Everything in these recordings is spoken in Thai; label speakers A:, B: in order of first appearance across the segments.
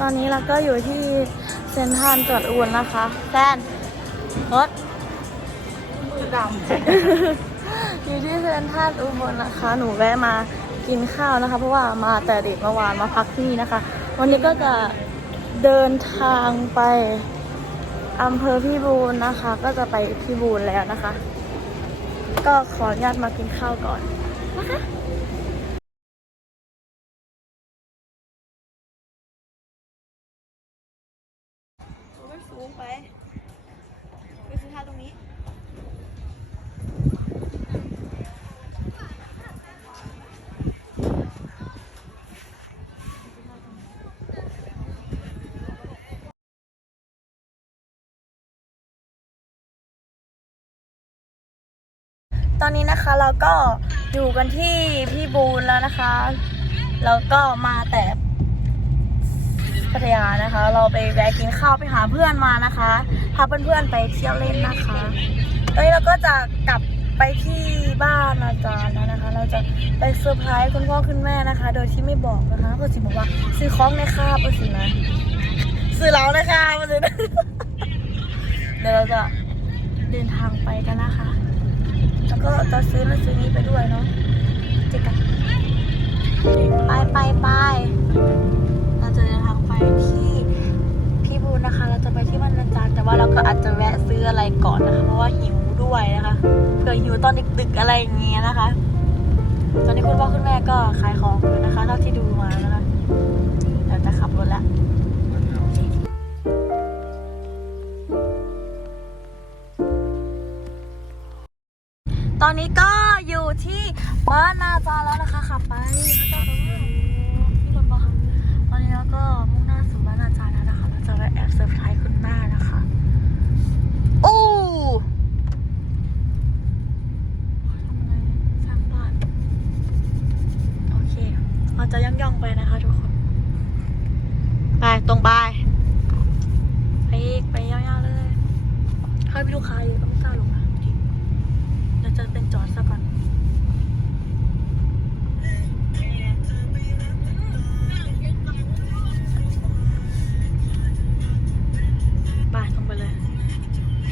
A: ตอนนี้เราก็อยู่ที่เซนทรัลจอดอุบลนะคะแซนรถ
B: ด
A: อยู่ที่เซนทรัลอุบลนะคะ หนูแวะมากินข้าวนะคะ เพราะว่ามาแต่เด็กเมื่อวานมาพักที่นี่นะคะ วันนี้ก็จะเดินทางไปอำเภอพี่บูนนะคะ ก็จะไปพี่บูนแล้วนะคะ ก็ขออนุญาตมากินข้าวก่อนนะคะ ตอนนี้นะคะเราก็อยู่กันที่พี่บูนแล้วนะคะแล้วก็มาแต่พัทยานะคะ เราไปแวะกินข้าวไปหาเพื่อนมานะคะพาเพื่อนๆไปเที่ยวเล่นนะคะตอนนี้เราก็จะกลับไปที่บ้านอาจารย์แล้วนะคะ เราจะไปเซอร์ไพรส์คุณพ่อคุณแม่นะคะ โดยที่ไม่บอกนะคะก็สิบอกว่าซื้อของในคาบก็สินะซื้อเหล้าในคาบก็สินะเดี๋ยวเราจะเดินทางไปกันนะคะ แล้วก็จะซื้อนั่นซื้อนี้ไปด้วยเนาะเจอกันไปไปไปเราจะเดินทางไปที่พี่บูนนะคะ เราจะไปที่บ้านอาจารย์แต่ว่าเราก็อาจจะแวะซื้ออะไรก่อนนะคะ เพราะว่าหิวด้วยนะคะเผื่อหิวตอนดึกๆอะไรอย่างเงี้ยนะคะ ตอนนี้คุณพ่อคุณแม่ก็ขายของอยู่นะคะ เท่าที่ดูมานะคะเดี๋ยวจะขับรถแล้ว อนนี้ก็อยู่ที่บ้านนาจาแล้วนะคะขับไปที่รถบอกตอนนี้เราก็มุ่งหน้าสู่บ้านนาจาแล้วนะคะ เราจะไปแอบเซอร์ไพรส์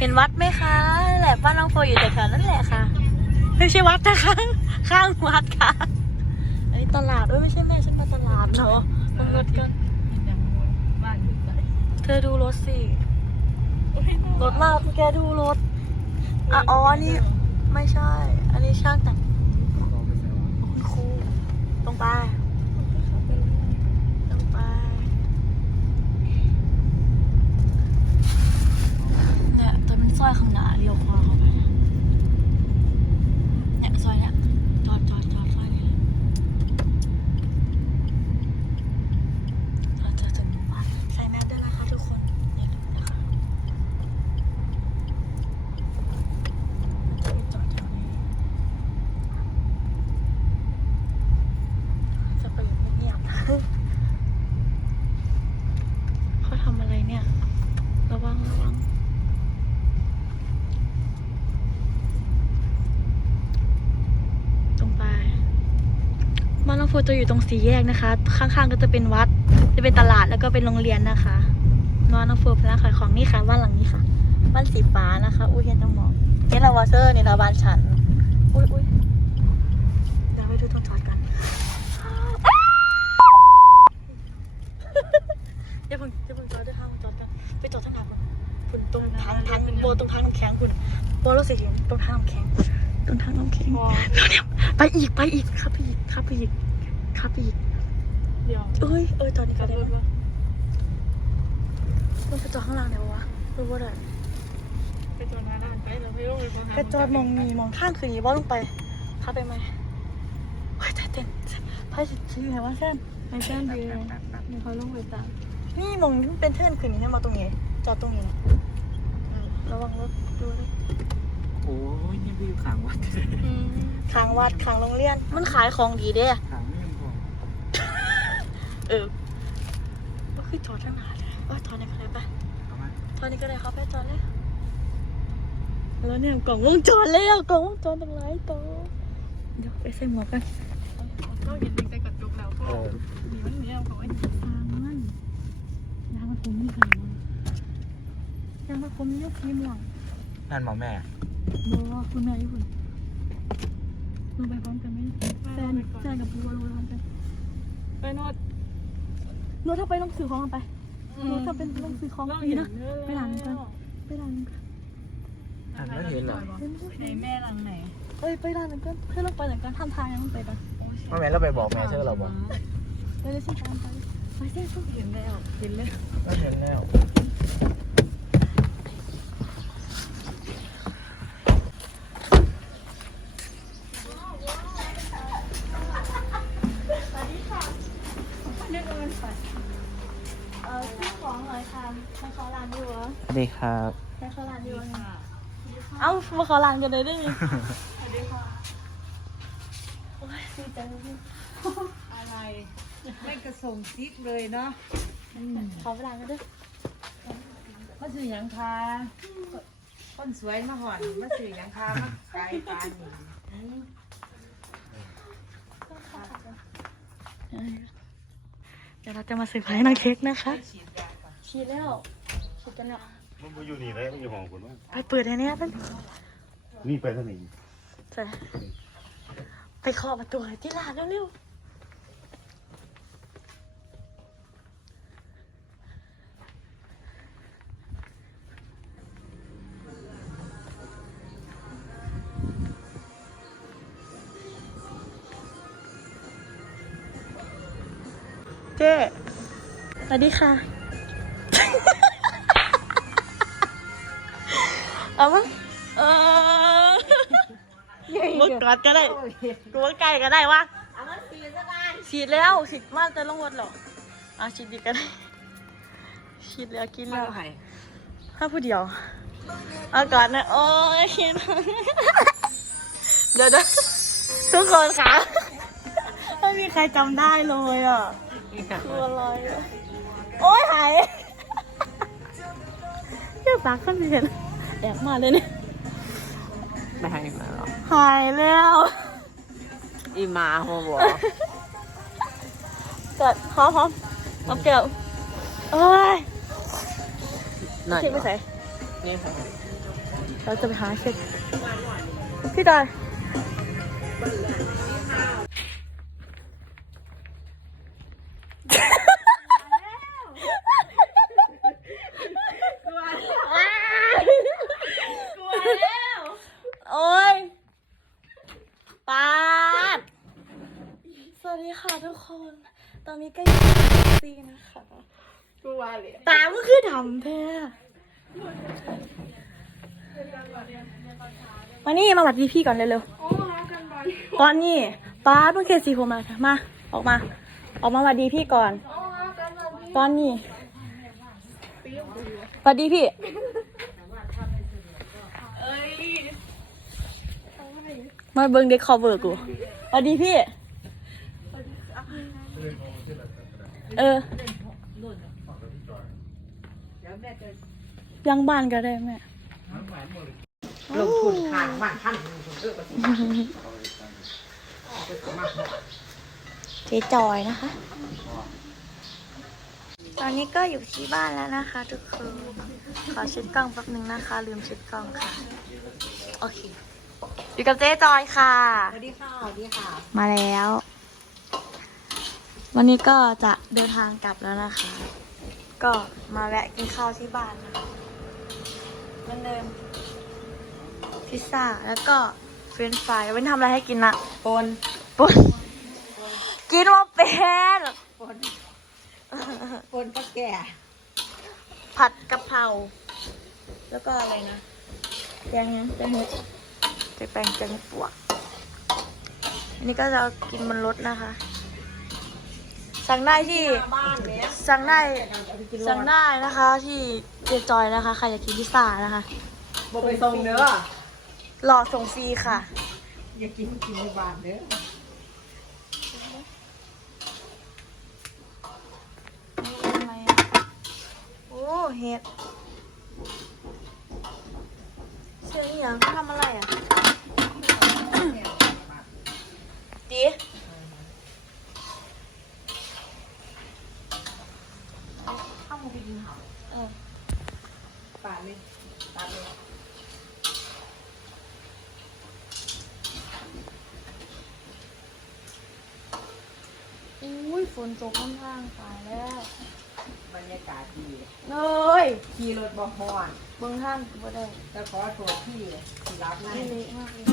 A: ห็นวัดไหมคะนั่นแหละบ้านน้องโฟอยู่แถวๆนั่นแหละค่ะ ไม่ใช่วัดนะคะ ข้างวัดค่ะอันนี้ตลาดเอ้ยไม่ใช่แม่ฉันมาตลาดเนาะลงรถกันำ
B: บ้านอยู่ไหน
A: เธอดูรถสิรถมากแกดูรถอะอ๋ออันนี่ไม่ใช่ อันนี้ช่างแต่งคุณครูตรงไปตรงไป เนี่ยจะเป็นซอยข้างหน้าเลี้ยวขวาเข้าไปนะเนี่ยซอยเนี่ยจอดจอดจอดซอยนี้เลยเราจะถึงบ้านใส่แมสด้วยนะคะทุกคนเนี่ยนะคะจะไปจอดแถวนี้จะไปอยู่เงียบๆนะเขาทำอะไรเนี่ย ระวังระวัง ตรงไปบ้านน้องโฟ จะอยู่ตรงสี่แยกนะคะ ข้างๆก็จะเป็นวัด จะเป็นตลาดแล้วก็เป็นโรงเรียนนะคะบ้านน้องโฟเป็นร้านขายของนี่ค่ะบ้านหลังนี้ค่ะบ้านสีฟ้านะคะ อุ้ยเห็นจังหมองนี่เราวอเซอร์นี่เราบ้านฉันอุ้ยอุ้ยเดี๋ยวไปดูตรงจอดกันอย่าเพิ่งอย่าเพิ่งจอดด้วยค่ะจอดกันไปจอดทางไหนคุณคุณตรงทางทางโบตรงทางน้ำแข็งคุณโบรู้สึกเห็นตรงทางน้ำแข็งตรงทางน้ำแข็ง
B: พอ
A: เดี๋ยวเดี๋ยวไปอีกไปอีกครับไปอีกครับไปอีก ครับไปอีก
B: เดี๋ยว
A: เอ้ยเอ้ยตอนนี้
B: ขั
A: ก็
B: บ
A: ได้
B: รถ
A: มั้ย
B: มา
A: มันไปจอดข้างล่างไหนวะรู้ว่าได้
B: ไปจอดหน้าร้านไปเราไม่ต้องไปหาก
A: ระจอดมองมีมองข้างคืนนี้ว่าลงไปพาไปไหมโอ้ยใจเต้นพาสิซื้อไงวะแซ่น
B: ไปแจ้งดีเดี๋ยวเขาลงไปตาม
A: นี่มองนี่มันเป็นเทิร์นคืนนี้ให้มาตรงนี้จอดตรงนี้นะเออระวังรถดูเลย
C: โอ้ยนี่พี่อยู่ขางวัด
A: ขางวัดขางโรงเรียน มันขายของดีเด้
C: ขางไม่ยังพอ
A: เออก็คือจอดทั้งหนาเลยเออจอดในก็ได้ปะ
C: เอามา
A: ตอนนี้ก็ได้ครับไปจอดเลยแล้วเนี่ยกล่องวงจรแล้วกล่องวงจรตั้งหลายตัวเดี๋ยวไปใส่หมวกกัน
B: เขาเห็นในกระจกแล้วก็มีมันเนี้ยเขาไอ้
A: ทางมัน
B: ผมไม่ใส่มายังมาผมยกสีม่วง
C: นั่นหมอแม่
B: บอกคุณแม่ญี่ปุ่นลงไปพร้อมกันไหมแฟนแฟนกับบัวลงไปพร้อมกันไปนอด
A: หนูถ้าไปต้องซื้อของกันไปหนูถ้าเป็นต้องซื้อของดีนะไปหลังกันไปร้านนั้นกัน
C: อันไม่เห็นเหรอ
B: ไหนแม่หลังไหน
A: เอ้ยไปร้านนั้นกันให้เราไปไหนกันทำทางยังต้องไปกัน
C: หมอแม่เราไปบอกแม่เธอเราบอก
A: ไปเลยสิตามไปไปเส้น
B: เห็นแล้วเห็นแล้ว
C: ก็เห็นแล้ว
A: เออซื้อของ หน่อยค่ะให้เขาร้านอยู่วะ
C: สวัสดีครับ
A: ให้เขาร้านอยู่วะเอ้ามาเขาร้านกันเลยได้ไงโอ้ยดีใจเลยพี่
D: อะไรไม่กระส่งซิกเลยเนาะ
A: ขอไปร้านกันด้วย
D: มาสื่อหยังคาคนสวยมาหอนมาสื่อหยังคามาไกลปานนี่อืม
A: เดี๋ยวเราจะมาเซอร์ไพรส์น้องเค้กนะคะ
D: ฉีดยาก่อน
A: ฉีดแล้วฉีดกันแล้ว
E: มันบ่อยู่นี่เลยมันอยู่ห้องคุณว่า
A: ไปเปิดให้เนี่ยไป
E: นี่ไปทางนี้
A: ไปไปเคาะประตูให้ที่ร้านเร็วๆเจ๊สวัสดีค่ะ เอามาเออมึงกอดก็ได้
D: โอ้ย
A: กูว่าไก่ก็ได้วะฉีดแล้วฉีดมากแต่ลงรถหรอเอาฉีดดีก็ได้ฉีดแล้วกิน
D: มา
A: แล้ว
D: ไผ่
A: ถ้าผู้เดียวเอาก่อนนะโอ้ยคิดเดี๋ยวนะทุกคนคะไม่มีใครจำได้เลยอะคืออะไรอะโอ้ยหายอยากปากขึ้นเห็น แอบมาเลยเนี่ย
D: ไม่ให้มาหรอก
A: หายแล้ว
D: อีมาหัวบอ
A: เกิดพร้อมพร้อมพร้อมเกี่ยวโอ้ย
D: นั่น
A: เช็คไปใส่
D: นี่ค่ะ
A: เราจะไปหาเช็คพี่ดอย โอ้ยปาด สวัสดีค่ะทุกคน ตอนนี้ก็อยู่ที่ซีนะคะ
B: กูว่าเลย
A: ตาก็คือดำแท้มานี่มาหวัดดีพี่ก่อนเร็วๆก่อนนี่ป้าดเพิ่งเคสีผมมาค่ะมา ออกมา ออกมาหวัดดีพี่ก่อนก่อนนี่หวัดดีพี่ มาเบิ้งเด็กคอเวอร์กูหวัดดีพี่ เออยังบ้านก็ได้แม่
D: ลงทุนทางบ้านท่าน
A: เจ๊จอยนะคะ ตอนนี้ก็อยู่ที่บ้านแล้วนะคะทุกคน ขอเช็ดกล้องแป๊บนึงนะคะ ลืมเช็ดกล้องค่ะ โอเค อยู่กับเจ๊จอยค่ะ
D: สวัสดีค่ะ สวัสดีค่ะ
A: มาแล้ว วันนี้ก็จะเดินทางกลับแล้วนะคะ ก็มาแวะกินข้าวที่บ้านนะคะเหมือนเดิม พิซซ่า แล้วก็เฟรนช์ฟรายวันนี้ทำอะไรให้กินนะ
D: ปน
A: ปุ่นกินว่าเป็น
D: ปนปนปลาแก่
A: ผัดกะเพรา แล้วก็อะไรนะแกงยังแกงเห็ด แกงแปงแกงปวกอันนี้ก็จะเอากินบนรถนะคะ สั่งได้ที่
D: บ้านเนี้ย
A: สั่งได้
D: กิน
A: สั่งได้นะคะที่เจจอยนะคะใครอยากกินพิซซ่านะคะ
D: บอกไปส่งเด้อ
A: รอส่งฟรีค่ะ
D: อย่ากินกินในบ้านเด้อ
A: อะไรอะโอ้เห็ดเสียงอหย่างทำอะไรอะ ดีทำ
D: เขาไปกินเขา
A: เออ
D: ปาดเลยปาดเลย
A: อุ้ยฝ นตกค่อนข้างตายแล้ว
D: บรรยากาศดี
A: เอ้ย
D: ขี่รถบอกมอน
A: เบิ่งท่านบ่ได้
D: แต่ขอตัวพี่ที่รับไล่
A: ไม่เละมากเลย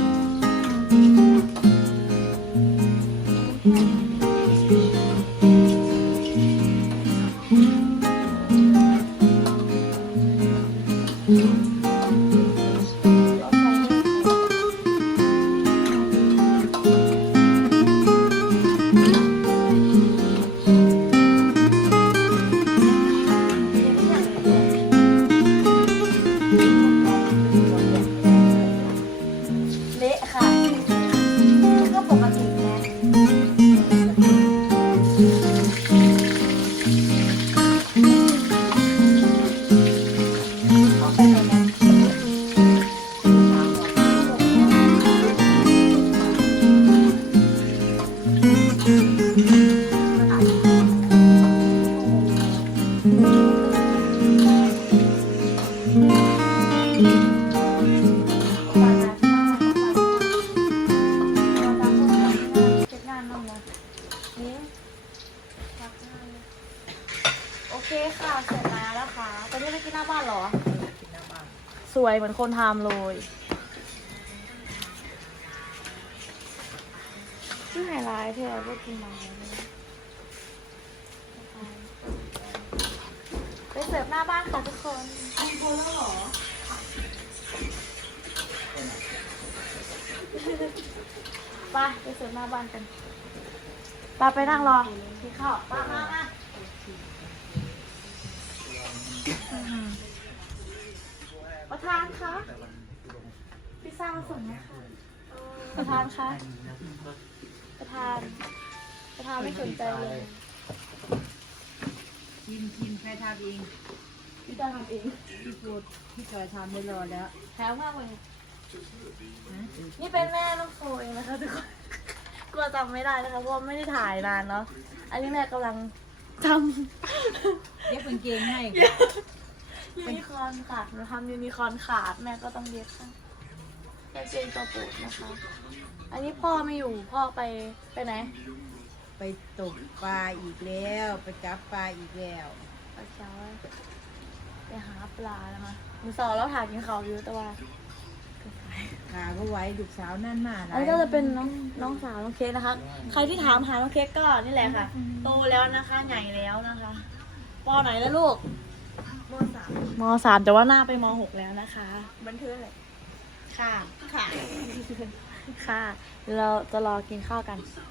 A: สวยเหมือนคนทำเลยที่ไฮไลท์ที่เราก็กินมาแล้วเนี่ยไปเสิร์ฟหน้าบ้านค่ะทุกคนกินโคแล้วเหรอไปไปเสิร์ฟหน้าบ้านกันไปไปนั่งรอกินข้าวมามามาอื้อหือ ประธานคะพิซซ่ามาส่งนะคะประธานคะประธานประธานไม่สนใจเลย
D: กินกินแฟทำเอง
A: พี่จอยทำเอง
D: พี่พูดพี่จอยทำไม่รอแล้ว
A: แถวมากเลยนี่เป็นแม่น้องโฟเองนะคะทุกคนกลัวจำไม่ได้นะคะเพราะว่าไม่ได้ถ่ายนานเนาะอันนี้แม่กำลังทำ
D: เย็บกางเกงให้
A: ยูนิคอร์นขาดหนูทำยูนิคอร์นขาดแม่ก็ต้องเย็บค่ะแค่เจนตัวปูดนะคะ อันนี้พ่อไม่อยู่พ่อไปไปไหน
D: ไปตกปลาอีกแล้ว ไปจับปลาอีกแล้ว
A: ไปเช้าไปหาปลาแล้วมาหนูสอนแล้วถ่ายกินเขาวอยู่แต่ว่า
D: ขาก็ไว้ลูกสาวนั่นมา
A: อันนี้ก็จะเป็นน้องน้องสาวน้องเค้กนะคะ ใครที่ถามหาน้องเค้กก็นี่แหละค่ะ โตแล้วนะคะใหญ่แล้วนะคะปไหนแล้วลูก
D: มสาม
A: มสามแต่ว่าหน้าไปมหกแล้วนะคะ
D: บันเทิงเลย
A: ค่ะ
D: ค่ะ
A: ค่ะ เราจะรอกินข้าวกัน
D: อ